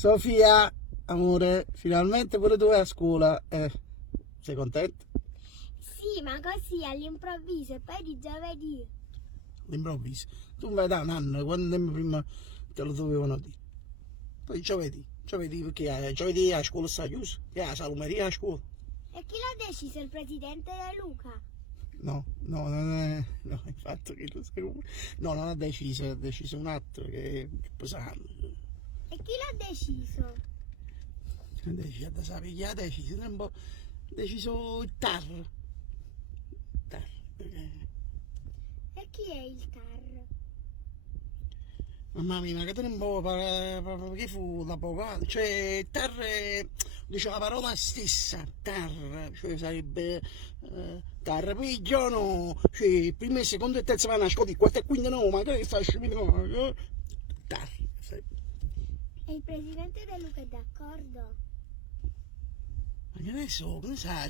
Sofia, amore, finalmente pure tu vai a scuola. Sei contenta? Sì, ma così all'improvviso e poi di giovedì. All'improvviso. Tu vai da un anno, quando tempo prima te lo dovevano dire. Poi giovedì perché giovedì a scuola sta chiusa, che la salumeria a scuola. E chi l'ha deciso? Il presidente De Luca? No, no, infatti che lo sai come. No, non ha deciso un altro che poi sanno. E chi l'ha deciso? Da sapere chi ha deciso, ha deciso il TAR. TAR, E chi è il TAR? mamma mia, ma che te ne può che fu l'avvocato? Cioè, TAR dice la parola stessa, TAR, cioè sarebbe TAR, pigliano, cioè, primo e secondo e terzo vanno a scuola, quarto e quinto no, ma che fai no? TAR, sarebbe. E il presidente De Luca è d'accordo? Ma che ne so, che ne sai?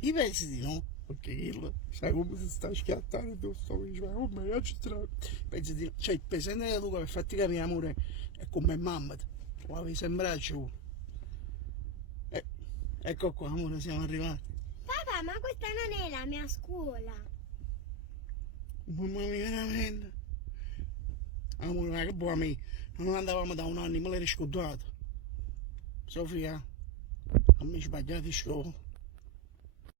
Io penso di no, perché io, sai come si sta schiattando addosso, dice, ma come io ci trovo? Penso di no, cioè il presente della Luca per farti capire, amore, è come mamma, lo avevi sembrato. Ecco qua, amore, siamo arrivati. Papà, ma questa non è la mia scuola. Mamma mia, veramente. Amore, ma che buona me, non andavamo da un anno, me l'hai riscordato. Sofia, a me sbagliato di scuola.